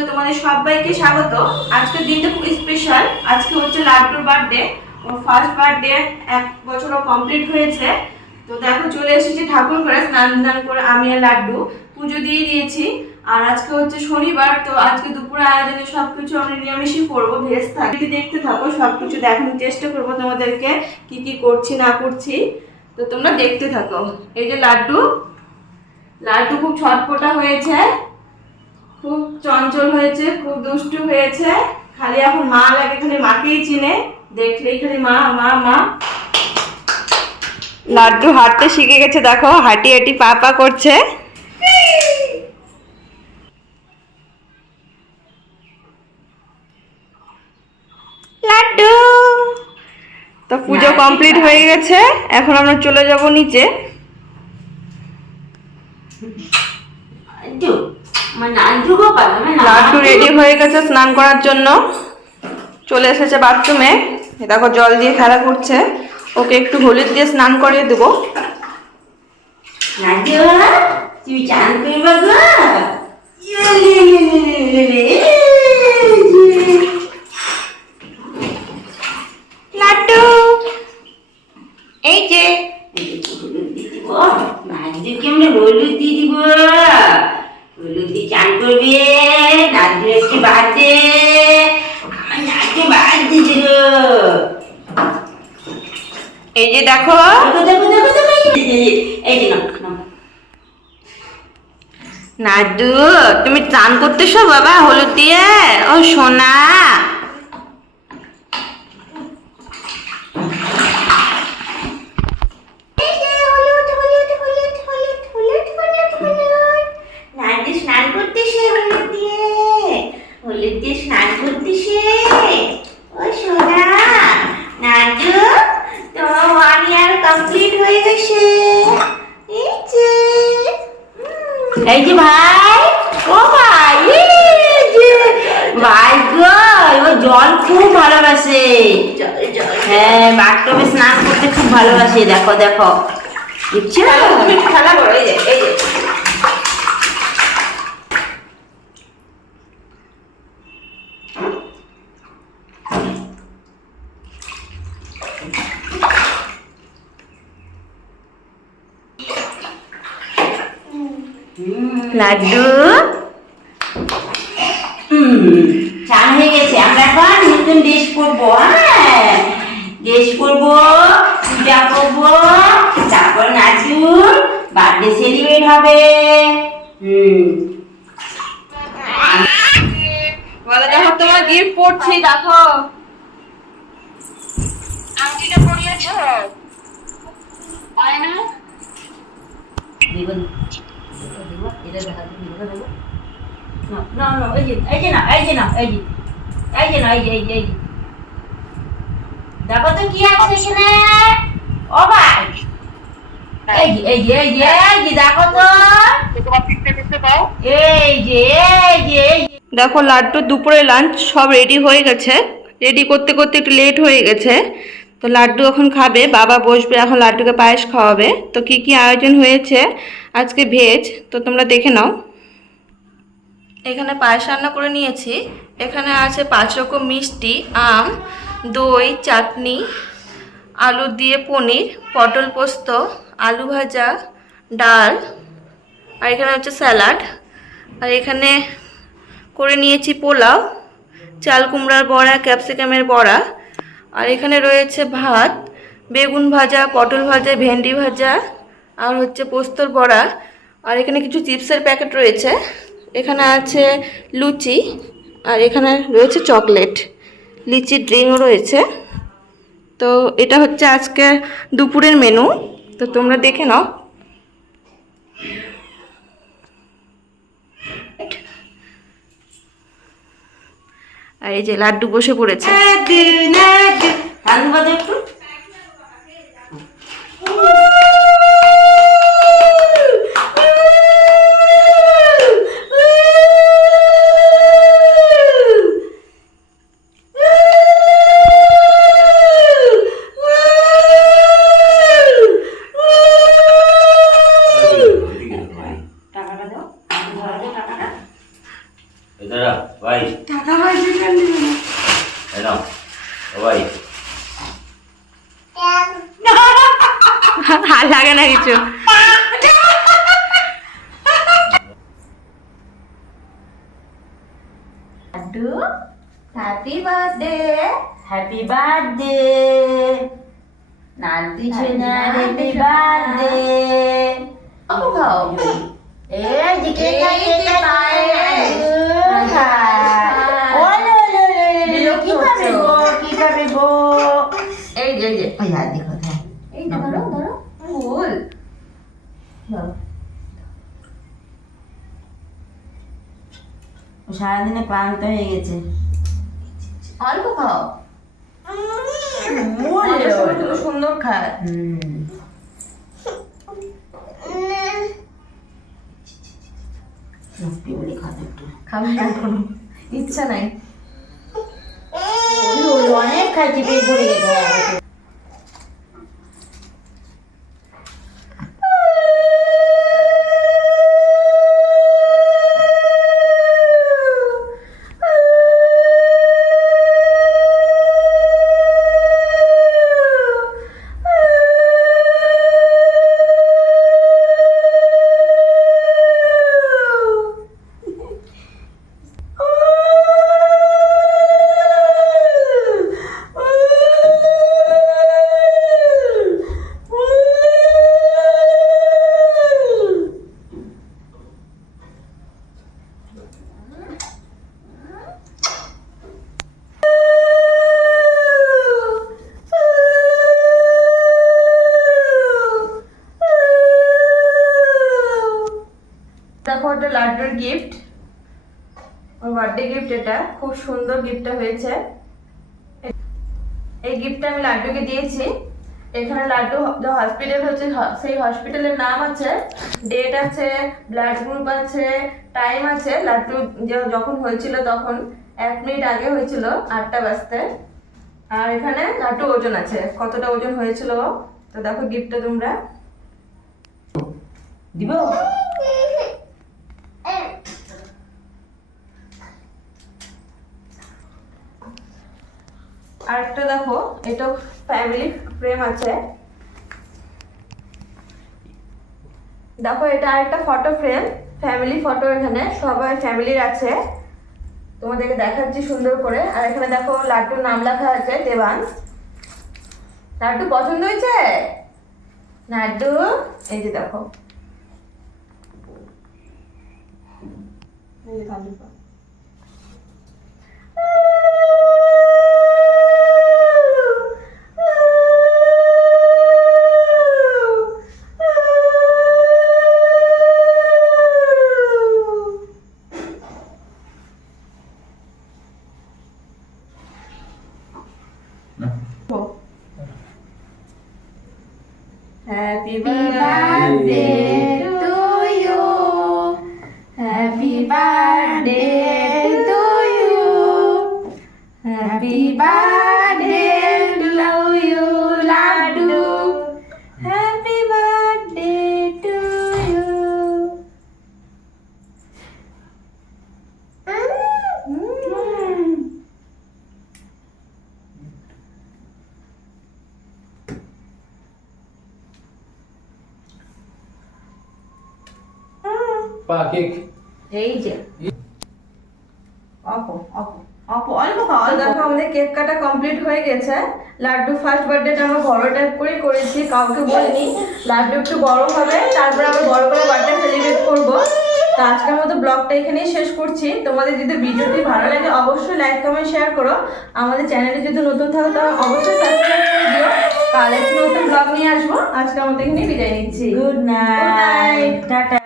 ব্লগে তোমাদের সবাইকে স্বাগত। আজকের দিনটা খুব স্পেশাল। আজকে হচ্ছে লাড্ডুর বার্থডে। ওর ফার্স্ট বার্থডে, 1 বছরও কমপ্লিট হয়েছে। তো দেখো চলে এসেছি ঠাকুর ঘরে, স্নান করে আমি আর লাড্ডু পুজো দিয়ে দিয়েছি। আর আজকে হচ্ছে শনিবার, তো আজকে দুপুরে আয়োজনে সবকিছু আমরা নিরামিষই করবো, ভেজ থাকি। দেখতে থাকো, সবকিছু দেখানোর চেষ্টা করবো তোমাদেরকে কি কি করছি না করছি। তো তোমরা দেখতে থাকো। এই যে লাড্ডু, লাড্ডু খুব ছটপটা হয়েছে, খুব চঞ্চল হয়েছে, খুব দুষ্টু হয়েছে। খালি এখন মা লাগে, খালি মাকেই চিনে, দেখলেই খালি মা মা মা। লাড্ডু হাঁটতে শিখে গেছে, দেখো হাঁটি হাঁটি পা পা করছে। লাড্ডু তো পুজো কমপ্লিট হয়ে গেছে, এখন আমরা চলে যাব নিচে। লাড্ডু রেডি হয়ে গেছে স্নান করার জন্য, চলে এসেছে বাথরুমে। দেখো জল দিয়ে খেলা করছে, ওকে একটু হলুদ দিয়ে স্নান করিয়ে দেবো। লাড্ডু এই যে হলুদ দিয়ে দিব, হলুদ দিয়ে চান করবে। নাচু আজকে বাজে, নাচে বাজে দিল। এই যে দেখো, এই যে নাড্ডু তুমি চান করতেছো বাবা হলুদ দিয়ে? ও সোনা, স্নান করতেছে হলুদ দিয়ে, হলুদ দিয়ে স্নান করতেছে। ও সোনা নাচু, তোমার 1 ইয়ার কমপ্লিট হয়ে গেছে। এই যে ভাই, ও ভাই, ভাই গো, ও জল খুব ভালোবাসে। হ্যাঁ, বাথটবে স্নান করতে খুব ভালোবাসে। দেখো দেখো, বুঝছো? খেলা করো। এই যে এই যে লাড্ডু চান হয়ে গেছে। আমরা এখন নতুন ড্রেস করবো। হ্যাঁ, ড্রেস করবো, পূজা করবো, তারপর নাচুন, বার্থডে সেলিব্রেট হবে। বলে দেখো তোমার গিফট পড়ছি, দেখো আংটিটা পরিয়েছো? হয় না? দেখো তো কি আছে এখানে। ও ভাই, এই যে দেখো তো, এই যে দেখো লাড্ডু দুপুরে লাঞ্চ সব রেডি হয়ে গেছে। রেডি করতে করতে একটু লেট হয়ে গেছে, তো লাড্ডু এখন খাবে, বাবা বসবে এখন লাড্ডুকে পায়েস খাওয়াবে। তো কি কি আয়োজন হয়েছে আজকে ভেজ, তো তোমরা দেখে নাও। এখানে পায়েস রান্না করে নিয়েছি। এখানে আছে 5 রকম মিষ্টি, আম, দই, চাটনি, আলু দিয়ে পনির, পটল পোস্ত, আলু ভাজা, ডাল, আর এখানে হচ্ছে স্যালাড। আর এখানে করে নিয়েছি পোলাও, চাল কুমড়ার বড়া, ক্যাপসিকামের বড়া। আর এখানে রয়েছে ভাত, বেগুন ভাজা, পটল ভাজা, ভেন্ডি ভাজা, আর হচ্ছে পোস্তর বড়া। আর এখানে কিছু চিপসের প্যাকেট রয়েছে। এখানে আছে লুচি, আর এখানে রয়েছে চকলেট, লিচি ড্রিঙ্কও রয়েছে। তো এটা হচ্ছে আজকে দুপুরের মেনু, তো তোমরা দেখে নাও। আর এই যে লাড্ডু বসে পড়েছে। একটু টাকাটা দাও, টাকাটা। সবাই হাত লাগে না কিছু। Laddu happy birthday, happy birthday নাতি ছেনা, হ্যাপি বার্থডে। খাও খাও, এই যে কে খায় কি খাবে গো, কি খাবে গো? এই যে ওই হাত দেখো, হ্যাঁ এই যে ধরো ধরো ফুল ধরো। ও সারাদিনে ক্লান্ত হয়ে গেছে, অল্প খাও। তুমি সুন্দর খায়। খাবে না এখন, ইচ্ছা নাই। অনেক খাইছি, পেট ভরে গেছে। দেখো এটা লাড্ডুর গিফট, ওর বার্থডে গিফট। এটা খুব সুন্দর গিফটটা হয়েছে। এই গিফটটা আমি লাড্ডুকে দিয়েছি। এখানে লাড্ডু যে হসপিটাল হচ্ছে সেই হসপিটালের নাম আছে, ডেট আছে, ব্লাড গ্রুপ আছে, টাইম আছে। লাড্ডু যখন হয়েছিল তখন 1 মিনিট আগে হয়েছিল 8টা বাজতে। আর এখানে লাড্ডু ওজন আছে, কতটা ওজন হয়েছিল। তো দেখো গিফটটা তোমরা দিব। আরেকটা দেখো, এটা ফ্যামিলি ফ্রেম আছে। দেখো এটা আরেকটা ফটো ফ্রেম, ফ্যামিলি ফটো। এখানে সবাই ফ্যামিলির আছে, তোমাদেরকে দেখাচ্ছি সুন্দর করে। আর এখানে দেখো লাড্ডুর নাম লেখা আছে দেবান। লাড্ডু পছন্দ হয়েছে লাড্ডু? এই যে দেখো, এই যে laddu. Happy birthday to you. Happy birthday to you. Happy birthday to you, Laddu. Happy birthday to you. পা কেক এই যে অল্প অল্প খাও। দেখো আমাদের কেক কাটা কমপ্লিট হয়ে গেছে। লাড্ডু ফার্স্ট বার্থডেটা আমরা বড় টাইপ করেই করেছি, কাউকে বলিনি। লাড্ডু একটু বড় হবে, তারপরে আমরা বড় করে বার্থডে সেলিব্রেট করবো। তো আজকের মতো ব্লগটা এখানেই শেষ করছি। তোমাদের যদি ভিডিওটি ভালো লাগে অবশ্যই লাইক কমেন্ট শেয়ার করো। আমাদের চ্যানেলে যদি নতুন থাকো তাহলে অবশ্যই সাবস্ক্রাইব করে দিও। কাল একটু নতুন ব্লগ নিয়ে আসবো। আজকের মতো এখানেই বিদায় নিচ্ছি। Good night, tata.